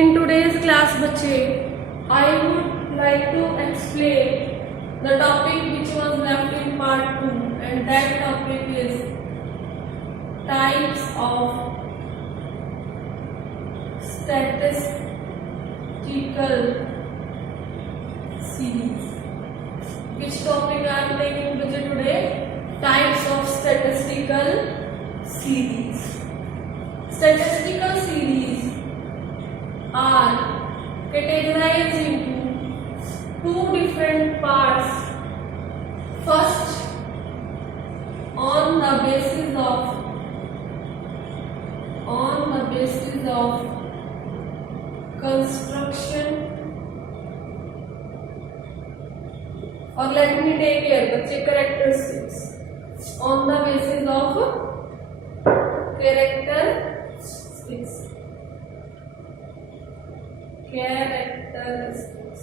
In today's class, बच्चे, I would like to explain the topic which was left in part 2, and that topic is types of statistical series. Which topic I am taking today? Types of statistical series. Statistical series are categorized into two different parts. First, on the basis of construction, or let me take here बच्चे characteristics. On the basis of characteristics.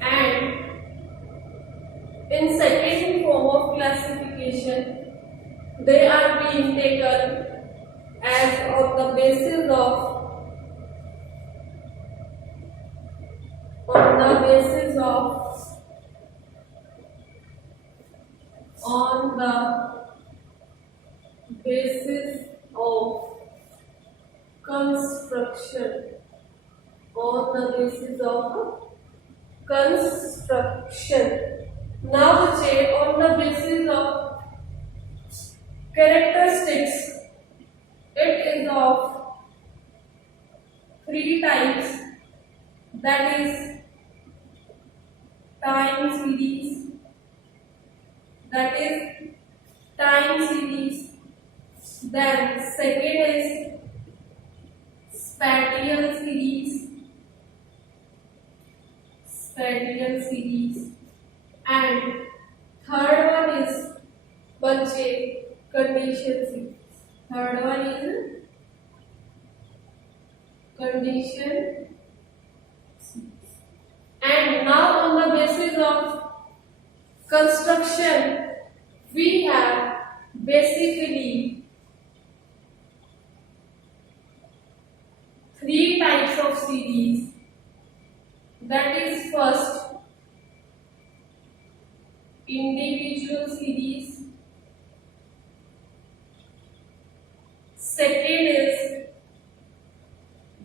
And in second form of classification, they are being taken as on the basis of construction. Now on the basis of characteristics, it is of three types, that is time series, then second is spatial series, and third one is बच्चे condition series. And now on the basis of construction, we have basically three types of series. That is first, individual series. Second is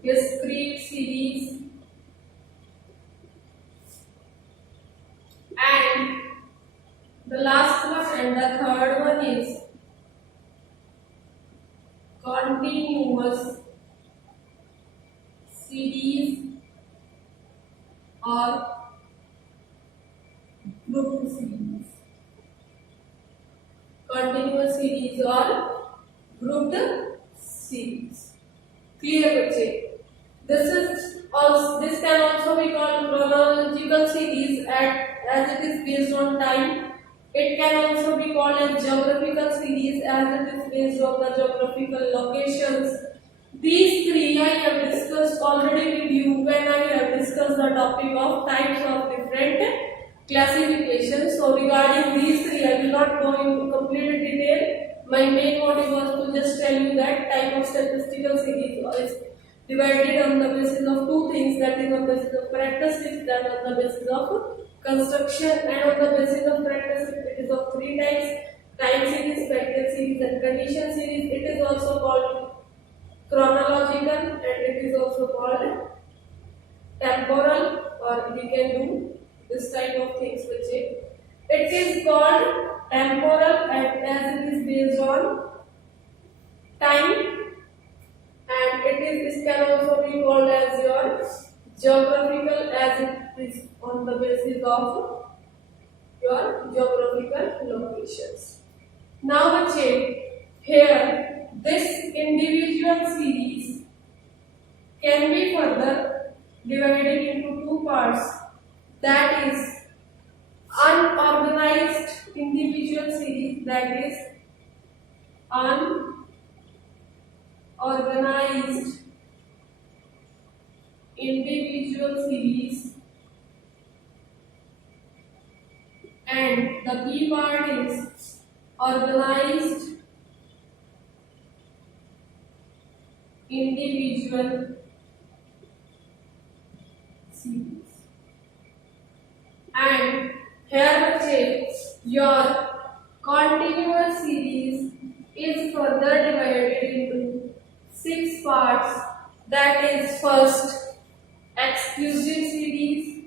discrete series. And the last one and the third one is continuous series or grouped series. Clear, बच्चे? This can also be called chronological series as it is based on time. It can also be called as geographical series as it is based on the geographical locations. These three I have discussed already with you when I have discussed the topic of types of different classifications. So regarding these three, I will not go into complete detail. My main motive was to just tell you that type of statistical series is divided on the basis of two things, that is on the basis of characteristics, then on the basis of construction, and on the basis of characteristics it is of three types: time series, spatial series, and condition series. It is also called chronological, and it is also called temporal, or we can do this type of things which it is called temporal as it is based on time, and this can also be called as your geographical as it is on the basis of your geographical locations. Now here this individual series can be further divided into two parts, that is unorganized individual series, that is unorganized individual series, and the B part is organized individual individual series. And here बच्चे your continuous series is further divided into 6 parts. That is first exclusive series,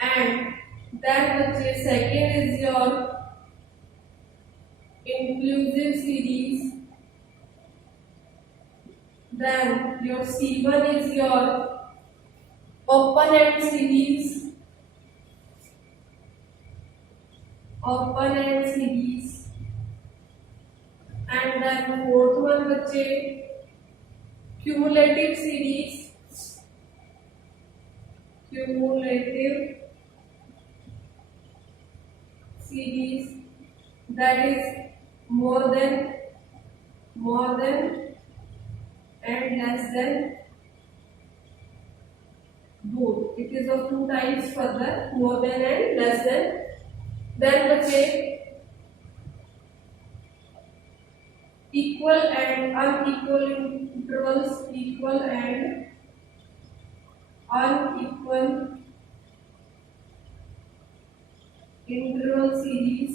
and then बच्चे second is your inclusive series. Then your C1 is your open end series, and then fourth one बच्चे cumulative series, that is more than and less than both. It is of two types further, more than and less than. Then बच्चे equal and unequal intervals, equal and unequal interval series,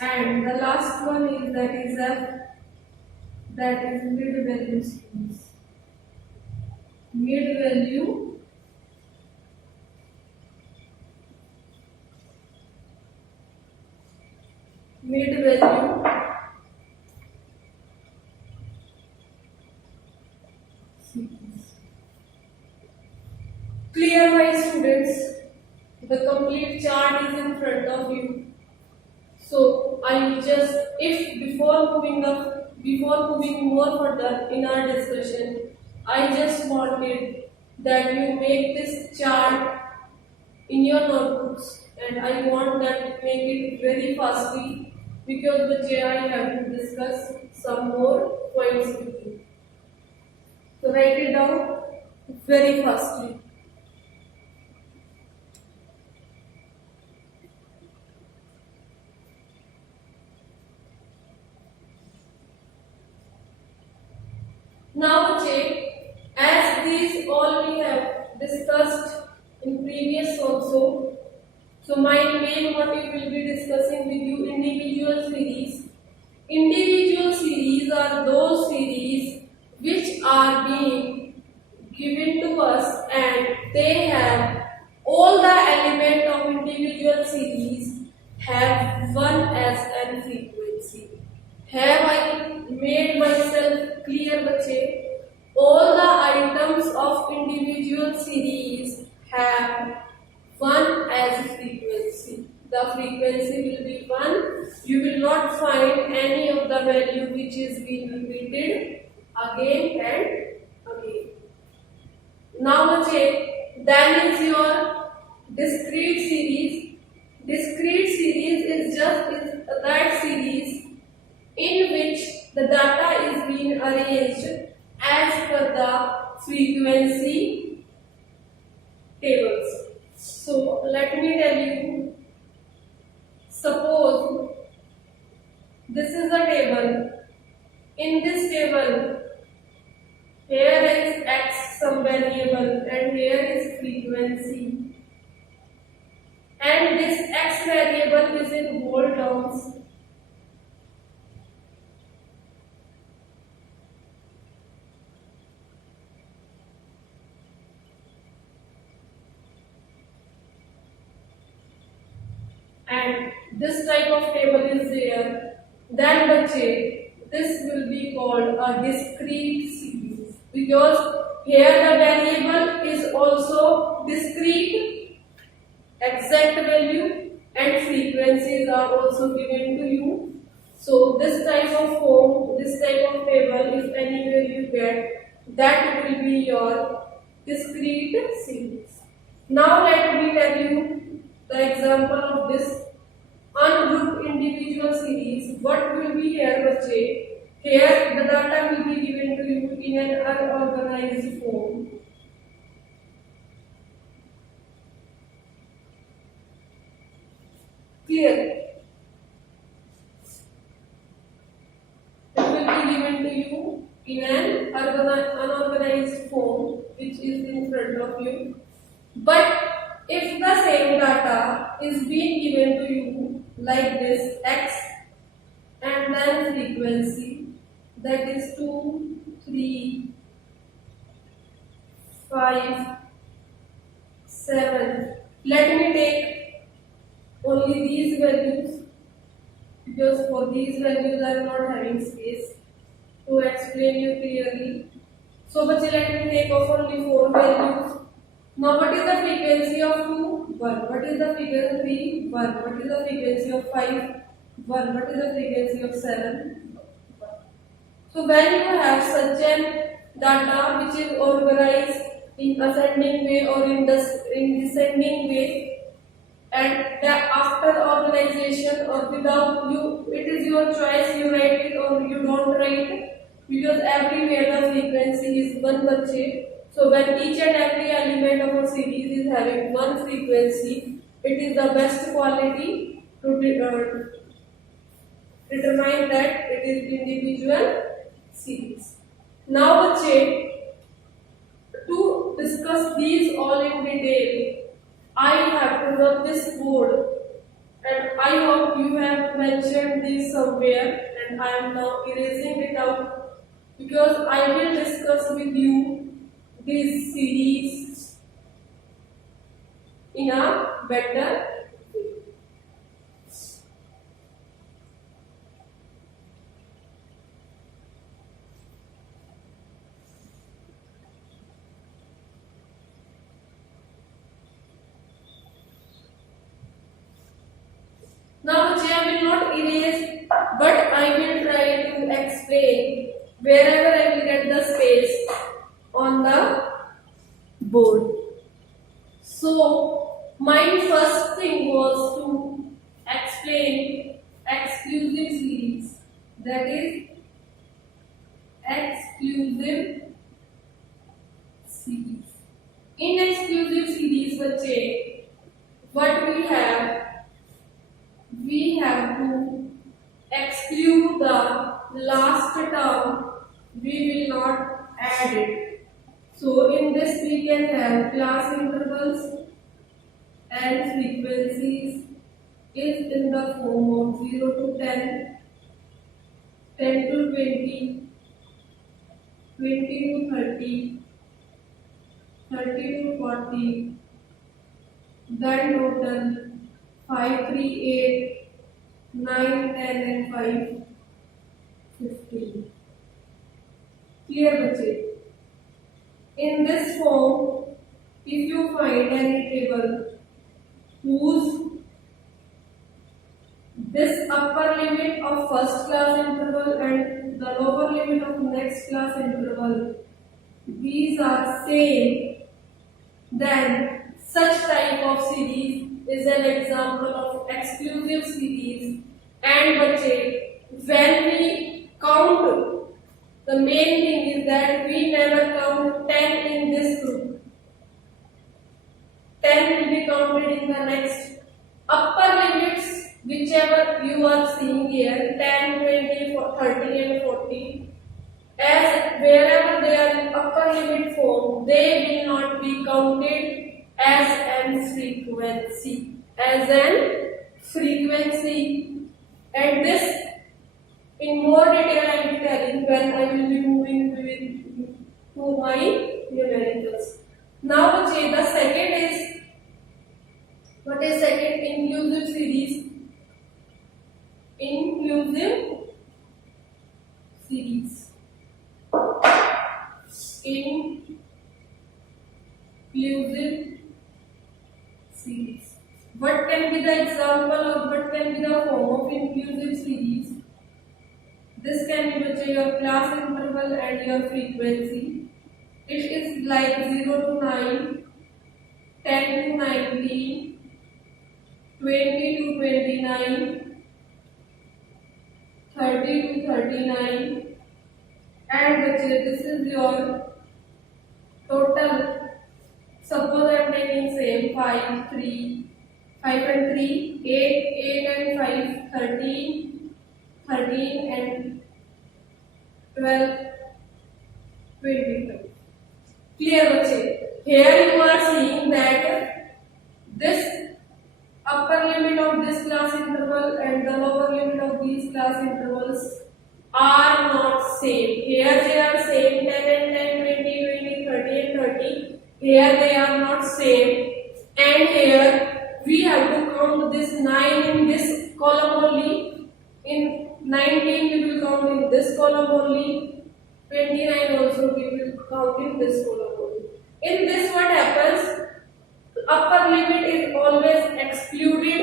and the last one is that is mid value series. Mid value series. Clear, my students? The complete chart is in front of you. So I will just, if before moving more further in our discussion, I just wanted that you make this chart in your notebooks, and I want that you make it very fastly because the I have to discuss some more points with you. So write it down very fastly. Now check, as these all we have discussed in previous also, so my main motive will be discussing with you individual series. Individual series are those series which are being given to us and they have all the element of individual series have 1 as an frequency. Have I made myself clear, bache? All the items of individual series have 1 as frequency. The frequency will be 1. You will not find any of the value which is being repeated again and again. Now bache, then is your discrete series. Discrete series is that series in which the data is being arranged as per the frequency tables. So let me tell you, suppose this is a table. In this table, here is x some variable and here is frequency, and this x variable is in whole terms. And this type of table is there, then bache, this will be called a discrete series because here the variable is also discrete, exact value, and frequencies are also given to you. So this type of form, this type of table, if anywhere you get, that will be your discrete series. Now let me tell you the example of this ungrouped individual series. What will be here, bache? Here the data will be given to you in an unorganized form. Clear? given to you in an unorganized form, which is in front of you. But if the same data is being given to you like this, x and then frequency, that is 2, 3, 5, 7. Let me take only these values, because for these values I am not having space to explain you clearly. So, but let me take off only 4 values. Now, what is the frequency of 2? 1. What is the frequency of 3? 1. What is the frequency of 5? 1. What is the frequency of 7? 1. So, when you have such an data which is organized in ascending way or in descending way, and that after organization or without you, it is your choice, you write it or you don't write it, because everywhere the frequency is 1 bache. So when each and every element of a series is having 1 frequency, it is the best quality to determine that it is individual series. Now bache, to discuss these all in detail, I have to rub this board, and I hope you have mentioned this somewhere, and I am now erasing it out, because I will discuss with you this series in a better way. Now, I will not erase, but I will try to explain wherever I will get the space on the board. So, my first thing was to explain exclusive series, that is exclusive series. In exclusive series, bache, what we have to exclude the last term, we will not add it. So in this we can have class intervals and frequencies is in the form of 0 to 10, 10 to 20, 20 to 30, 30 to 40, then total 5, 3, 8, 9, 10 and 5, 15. Clear bache? In this form, if you find any table whose this upper limit of first class interval and the lower limit of next class interval, these are same, then such type of series is an example of exclusive series. And bache, when we count, the main thing is that we never count 10 in this group. 10 will be counted in the next. Upper limits, whichever you are seeing here, 10, 20, 30 and 40, as wherever they are in upper limit form, they will not be counted as an frequency. And this in more detail I will be telling when I will be moving to my numericals. Now the second is, what is second? Inclusive series. Inclusive series. Inclusive series. What can be the example or what can be the form of inclusive series? This can be your class interval and your frequency. It is like 0 to 9, 10 to 19, 20 to 29, 30 to 39, and this is your total. Suppose I am taking same 5, 3, 5 and 3, 8, 8 and 5, 13, 13 and 12, 25. Clear बच्चे? Here you are seeing that this upper limit of this class interval and the lower limit of these class intervals are not same. Here they are same 10 and 10, 20, 20, 30 and 30. Here they are not same. And here we have to count this 9 in this column only. In 19 we will count in this column only. 29 also we will count in this column only. In this what happens? Upper limit is always excluded.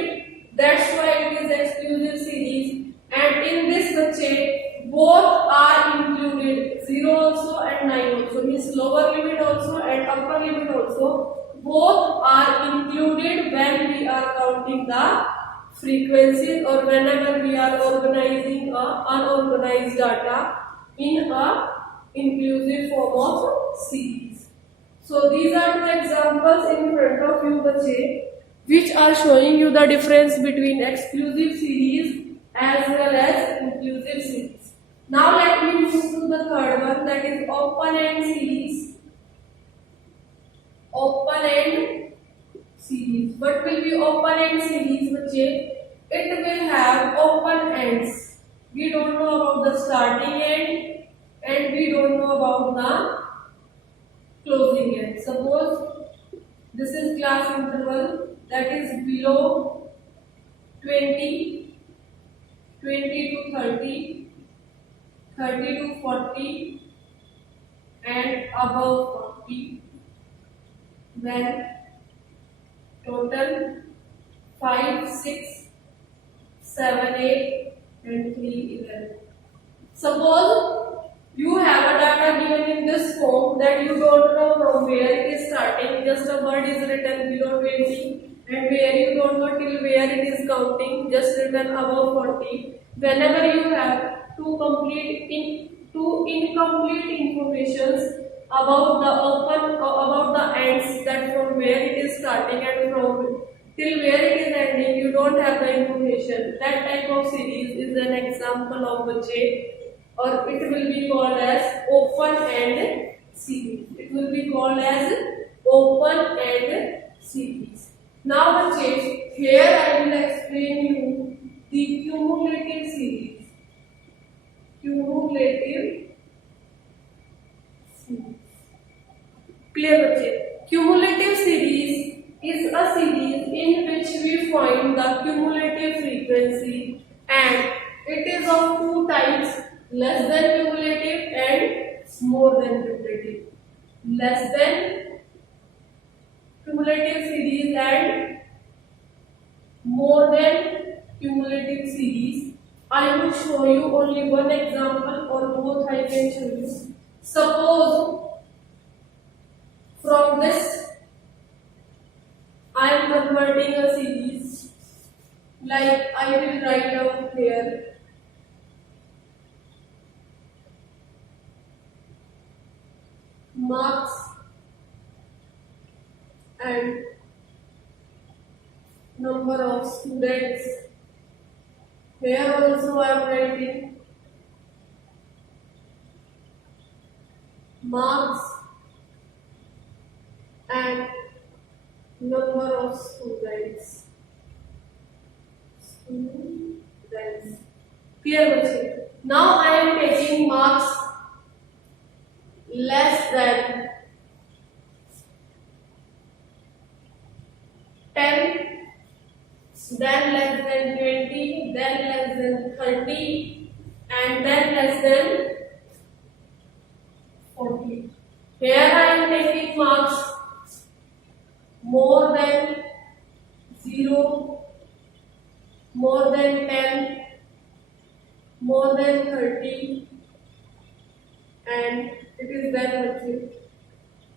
That's why it is exclusive series. And in this bache, both are included. 0 also and 9 also. Means lower limit also and upper limit also. Both are included when we are counting the frequencies or whenever we are organizing unorganized data in a inclusive form of series. So these are the examples in front of you, bache, which are showing you the difference between exclusive series as well as inclusive series. Now let me move to the third one, that is open-end series. Open-end series. What will be open-end series, bache? It will have open ends. We don't know about the starting end and we don't know about the closing end. Suppose this is class interval that is below 20, 20 to 30, 30 to 40 and above 40. Then total 5, 6, 7, 8 and 3, 11. Suppose you have a data given in this form that you don't know from where it is starting, just a word is written below 20 and where you don't know till where it is counting, just written above 40. Whenever you have two incomplete informations about the open or about the ends, that from where it is starting and from till where it is ending, you don't have the information. That type of series is an example of bache, or it will be called as open-end series. It will be called as open-end series. Now, bache, here I will explain you the cumulative series. Cumulative series. Clear, bache? Cumulative series is a series in which we find the cumulative frequency, and it is of two types: less than cumulative and more than cumulative. Less than cumulative series and more than cumulative series. I will show you only one example, or both I can show you. Suppose from this I am converting a series, like I will write down here marks and number of students. Here also I am writing marks and number of students. Clear, bache? Now I am taking marks less than 10, then less than 20, then less than 30, and then less than 40. Here I am taking marks more than 0, more than 10, more than 30, and it is then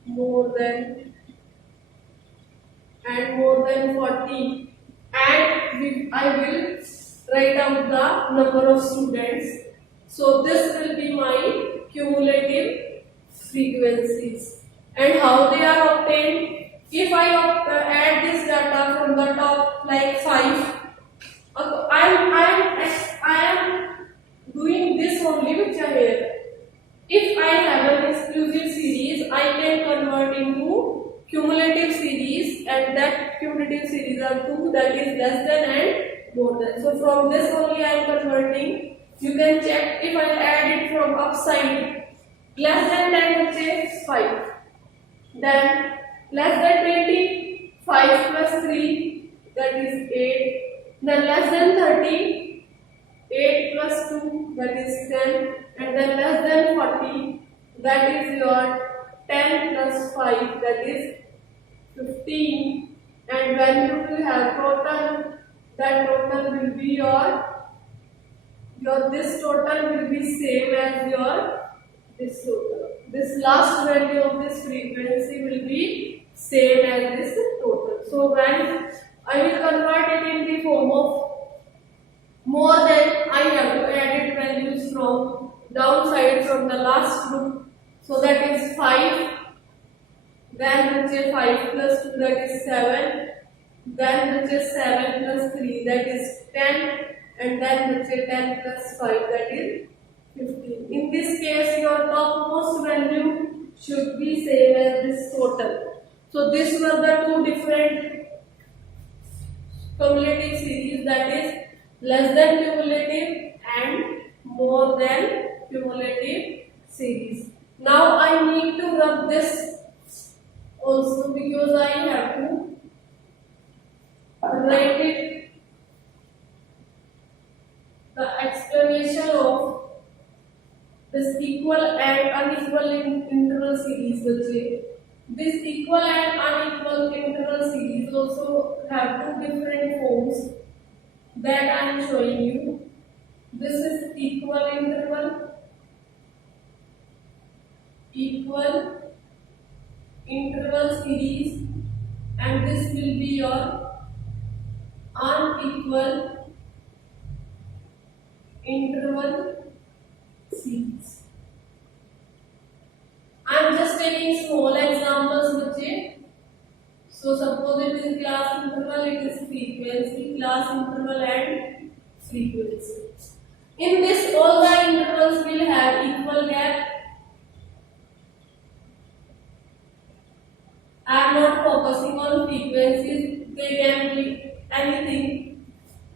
more than and more than 40, and I will write out the number of students. So this will be my cumulative frequencies. And how they are obtained? If I add this data from the top, like 5, I am doing this only with here. cumulative series, and that cumulative series are 2, that is less than and more than. So from this only I am converting. You can check if I add it from upside. Less than 10 which is 5. Then less than 20, 5 plus 3, that is 8. Then less than 30, 8 plus 2, that is 10. And then less than 40, that is your 10 plus 5, that is 15. And when you will have total, that total will be your this total will be same as your this total. This last value of this frequency will be same as this total. So when I will convert it in the form of more than, I have to add it values from downside from the last group. So that is 5. Then which is 5 plus 2, that is 7. Then which is 7 plus 3, that is 10. And then which is 10 plus 5, that is 15. In this case, your topmost value should be same as this total. So these were the two different cumulative series, that is less than cumulative and more than cumulative series. Now I need to rub this also because I have to write it the explanation of this equal and unequal interval series. This equal and unequal interval series also have two different forms that I am showing you. This is equal interval series, and this will be your unequal interval series. I am just taking small examples. So suppose it is class interval, it is frequency, class interval and frequency. In this all the intervals will have equal gap. I am not focusing on frequencies, they can be anything.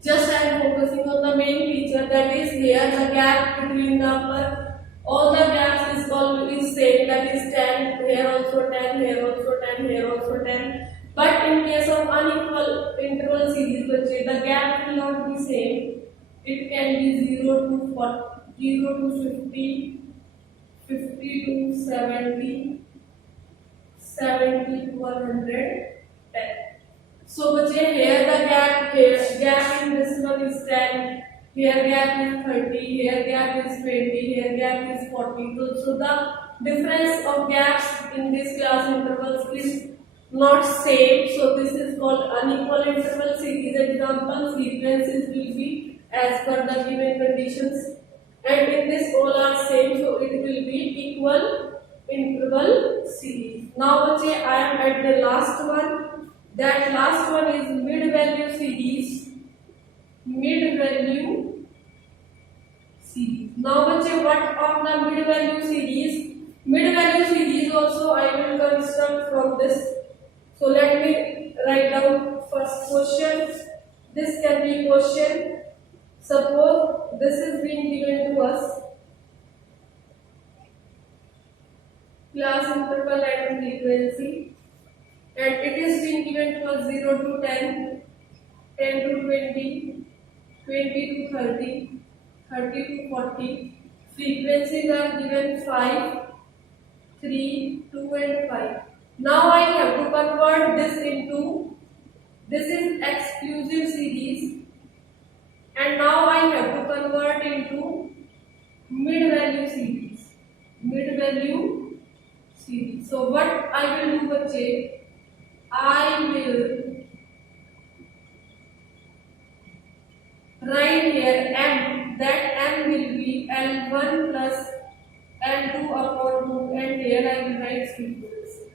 Just I am focusing on the main feature, that is here the gap between the upper, all the gaps is always same, that is 10, here also 10, here also 10, here also 10. But in case of unequal interval series, the gap will not be same. It can be 0 to 40, 0 to 50, 50 to 70, 70 to 110. So here the gap in this one is 10, here gap is 30, here gap is 20, here gap is 40. So the difference of gaps in this class intervals is not same. So this is called unequal interval series. Example frequencies will be as per the given conditions, and in this all are same, so it will be equal interval series. Now I am at the last one. That last one is mid value series. Mid value series. Now what of the mid value series? Mid value series also I will construct from this. So let me write down first question. This can be question. Suppose this is being given to us, class interval and frequency, and it is being given to us 0 to 10, 10 to 20, 20 to 30, 30 to 40. Frequencies are given 5, 3, 2 and 5. Now I have to convert this into, this is exclusive series, and now I have to convert into mid value series. Mid value series. So what I will do, I will write here M. That M will be L1 plus L2 upon 2, and here I will write frequency.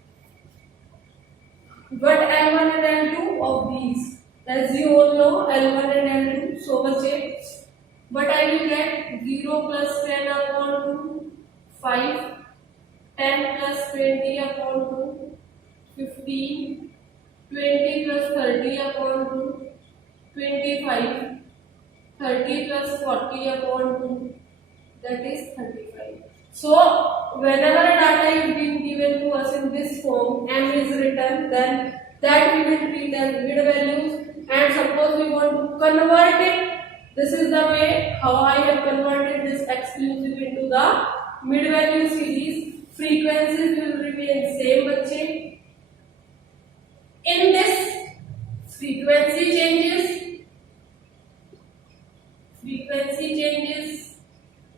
But L1 and L2 of these, as you all know, L1 and L2, so but I will get 0 plus 10 upon 2, 5, 10 plus 20 upon 2, 15, 20 plus 30 upon 2, 25, 30 plus 40 upon 2, that is 35. So whenever data is being given to us in this form, m is written, then that we will treat as mid values, and suppose we want to convert it, this is the way how I have converted this exclusive into the mid value series. Frequencies will remain same बच्चे. In this frequency changes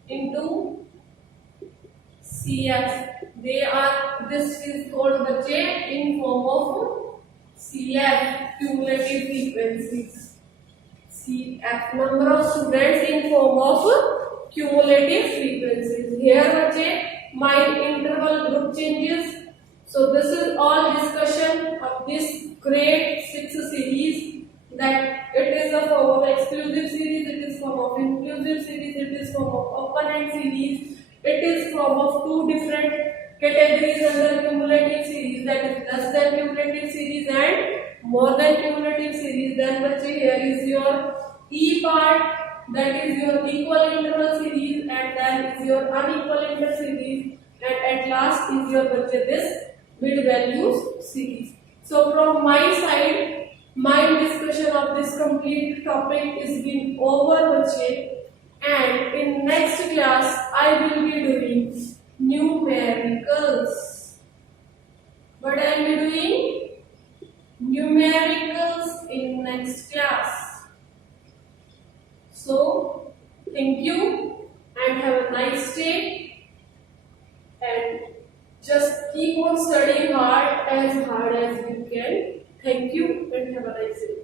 into CF. They are, this is called बच्चे in form of CF, cumulative frequencies. CF, number of students in form of cumulative frequencies. Here बच्चे my interval group changes. So this is all discussion of this grade 6 series, that it is a form of exclusive series, it is form of inclusive series, it is form of open-end series, it is form of two different categories under cumulative series, that is less than cumulative series and more than cumulative series. Then बच्चे here is your E part, that is your equal interval series, and then is your unequal interval series, and at last is your बच्चे this mid values series. So from my side, my discussion of this complete topic is been over बच्चे, and in next class I will be doing numericals. What I am doing? Numericals in next class. So thank you and have a nice day, and just keep on studying hard as you can. Thank you and have a nice day.